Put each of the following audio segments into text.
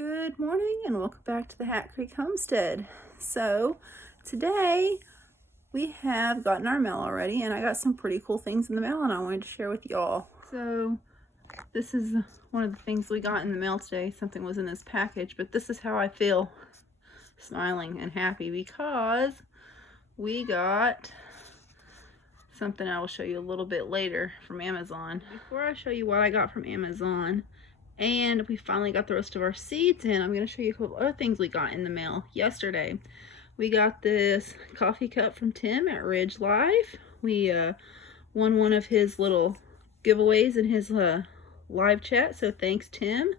Good morning and welcome back to the Hatchery Homestead. So today we have gotten our mail already, and I got some pretty cool things in the mail and I wanted to share with y'all. So this is one of the things we got in the mail today. Something was in this package, but this is how I feel, smiling and happy, because we got something I will show you a little bit later from Amazon. Before I show you what I got from Amazon, and we finally got the rest of our seeds in, I'm going to show you a couple other things we got in the mail yesterday. We got this coffee cup from Tim at RidgeLife. We won one of his little giveaways in his live chat, so thanks, Tim.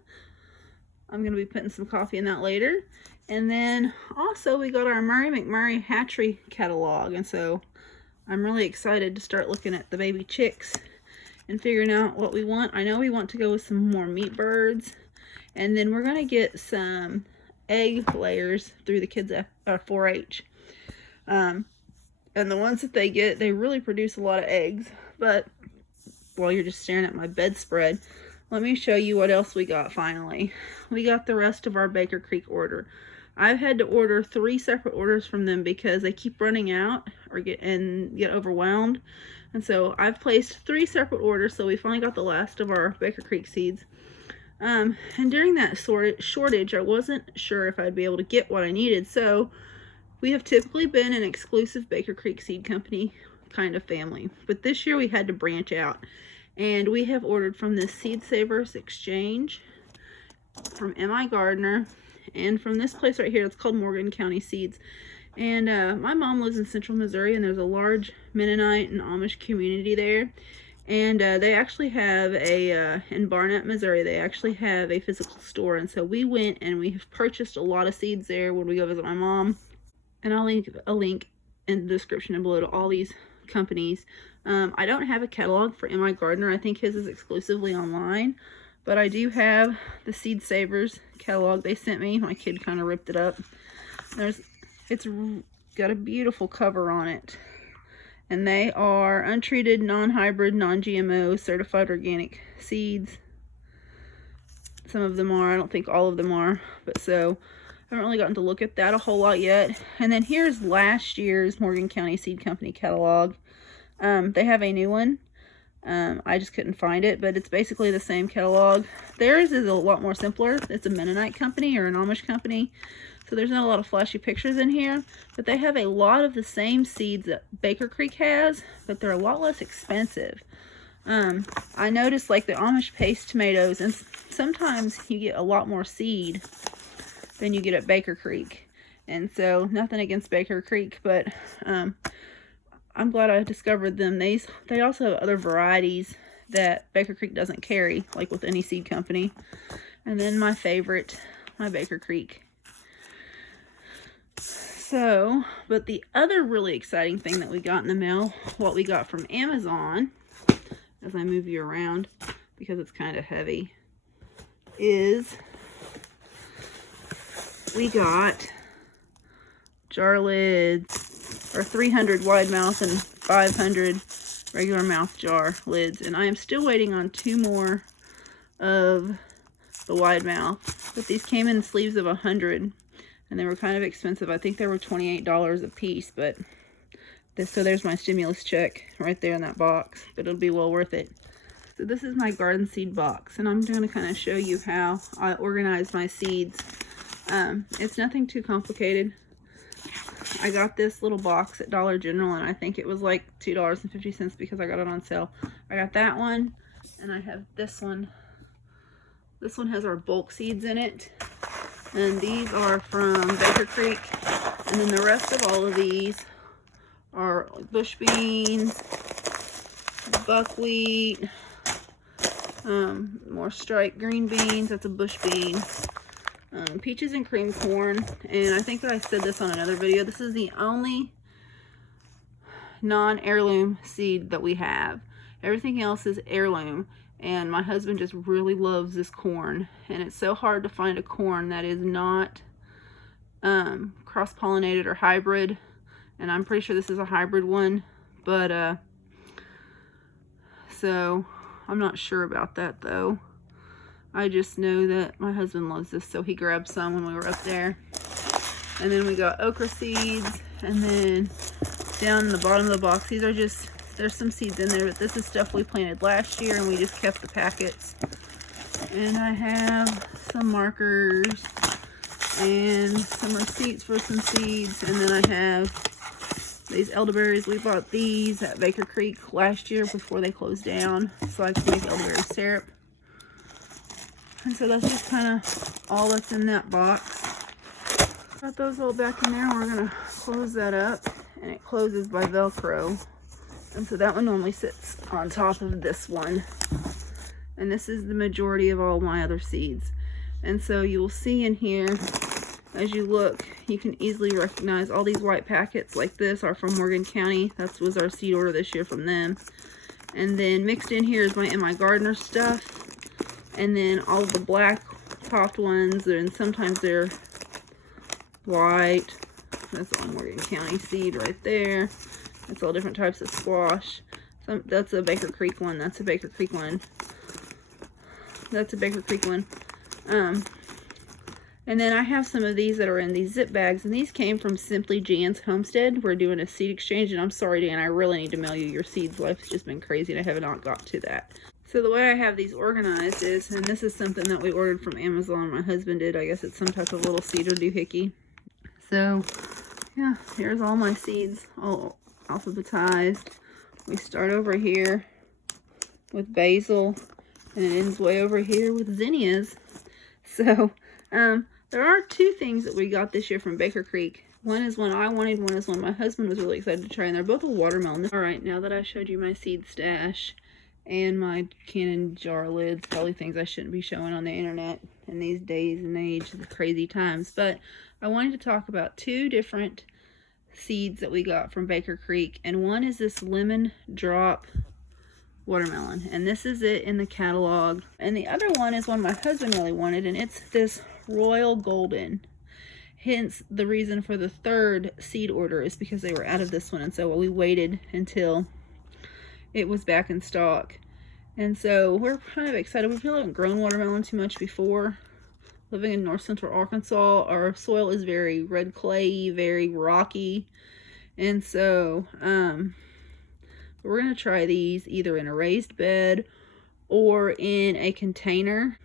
I'm going to be putting some coffee in that later. And then also we got our McMurray Hatchery catalog, and so I'm really excited to start looking at the baby chicks and figuring out what we want. I know we want to go with some more meat birds, and then we're gonna get some egg layers through the kids at 4-H. And the ones that they get, they really produce a lot of eggs. But while you're just staring at my bedspread, let me show you what else we got finally. We got the rest of our Baker Creek order. I've had to order 3 separate orders from them because they keep running out or get overwhelmed. And so I've placed 3 separate orders, so we finally got the last of our Baker Creek seeds. And during that shortage, I wasn't sure if I'd be able to get what I needed. So we have typically been an exclusive Baker Creek Seed Company kind of family. But this year we had to branch out. And we have ordered from this Seed Savers Exchange, from M.I. Gardner, and from this place right here. It's called Morgan County Seeds. And my mom lives in central Missouri, and there's a large Mennonite and Amish community there. And they actually have in Barnett, Missouri, they actually have a physical store. And so we went and we have purchased a lot of seeds there when we go visit my mom. And I'll leave a link in the description below to all these companies. I don't have a catalog for M.I. Gardner. I think his is exclusively online. But I do have the Seed Savers catalog they sent me. My kid kind of ripped it up. It's got a beautiful cover on it. And they are untreated, non-hybrid, non-GMO, certified organic seeds. Some of them are. I don't think all of them are. But so, I haven't really gotten to look at that a whole lot yet. And then here's last year's Morgan County Seed Company catalog. They have a new one. I just couldn't find it, but it's basically the same catalog. Theirs is a lot more simpler. It's a Mennonite company or an Amish company, so there's not a lot of flashy pictures in here, but they have a lot of the same seeds that Baker Creek has, but they're a lot less expensive. I noticed like the Amish paste tomatoes, and sometimes you get a lot more seed than you get at Baker Creek. And so nothing against Baker Creek, but I'm glad I discovered them. They also have other varieties that Baker Creek doesn't carry, like with any seed company. And then my favorite, my Baker Creek. So, but the other really exciting thing that we got in the mail, what we got from Amazon, as I move you around because it's kind of heavy, is we got jar lids, or 300 wide mouth and 500 regular mouth jar lids. And I am still waiting on 2 more of the wide mouth, but these came in sleeves of 100. And they were kind of expensive. I think they were $28 a piece, but so there's my stimulus check right there in that box, but it'll be well worth it. So this is my garden seed box, and I'm going to kind of show you how I organize my seeds. It's nothing too complicated. I got this little box at Dollar General, and I think it was like $2.50 because I got it on sale. I got that one, and I have this one. This one has our bulk seeds in it. And these are from Baker Creek. And then the rest of all of these are bush beans, buckwheat, more striped green beans. That's a bush bean. Peaches and cream corn. And I think that I said this on another video. This is the only non-heirloom seed that we have. Everything else is heirloom. And my husband just really loves this corn, and it's so hard to find a corn that is not cross-pollinated or hybrid, and I'm pretty sure this is a hybrid one, but so I'm not sure about that though. I just know that my husband loves this, so he grabbed some when we were up there. And then we got okra seeds, and then down in the bottom of the box, these are just, there's some seeds in there, but this is stuff we planted last year and we just kept the packets. And I have some markers and some receipts for some seeds, and then I have these elderberries. We bought these at Baker Creek last year before they closed down, so I can make elderberry syrup. And so that's just kind of all that's in that box. Got those all back in there. We're gonna close that up, and it closes by Velcro. And so that one normally sits on top of this one. And this is the majority of all my other seeds. And so you will see in here, as you look, you can easily recognize all these white packets like this are from Morgan County. That was our seed order this year from them. And then mixed in here is my gardener stuff. And then all of the black topped ones, and sometimes they're white. That's all Morgan County seed right there. That's all different types of squash. That's a Baker Creek one. That's a Baker Creek one. That's a Baker Creek one. And then I have some of these that are in these zip bags, and these came from Simply Jan's Homestead. We're doing a seed exchange, and I'm sorry, Dan, I really need to mail you your seeds. Life's just been crazy, and I have not got to that. So the way I have these organized is, and this is something that we ordered from Amazon, my husband did. I guess it's some type of little seed or doohickey. So, yeah, here's all my seeds, all alphabetized. We start over here with basil, and it ends way over here with zinnias. So, there are two things that we got this year from Baker Creek. One is one I wanted, one is one my husband was really excited to try, and they're both a watermelon. Alright, now that I showed you my seed stash and my cannon jar lids, probably things I shouldn't be showing on the internet in these days and age, the crazy times, but I wanted to talk about two different seeds that we got from Baker Creek, and one is this lemon drop watermelon, and this is it in the catalog, and the other one is one my husband really wanted, and it's this royal golden. Hence the reason for the third seed order is because they were out of this one, and so we waited until it was back in stock. And so we're kind of excited. We really haven't grown watermelon too much before. Living in north central Arkansas, our soil is very red clayey, very rocky, and so we're going to try these either in a raised bed or in a container.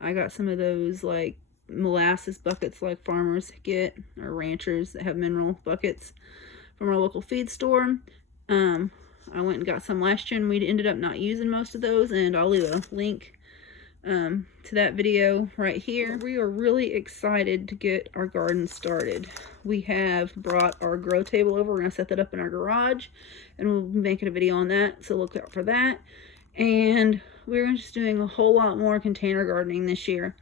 I got some of those like molasses buckets like farmers get, or ranchers that have mineral buckets from our local feed store. I went and got some last year, and we ended up not using most of those, and I'll leave a link to that video right here. We are really excited to get our garden started. We have brought our grow table over. We're going to set that up in our garage, and we'll be making a video on that, so look out for that. And we're just doing a whole lot more container gardening this year.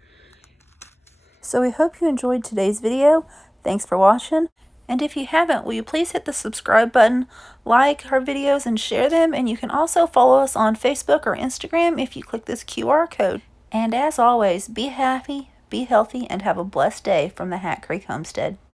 So we hope you enjoyed today's video. Thanks for watching. And if you haven't, will you please hit the subscribe button, like our videos, and share them. And you can also follow us on Facebook or Instagram if you click this QR code. And as always, be happy, be healthy, and have a blessed day from the Hat Creek Homestead.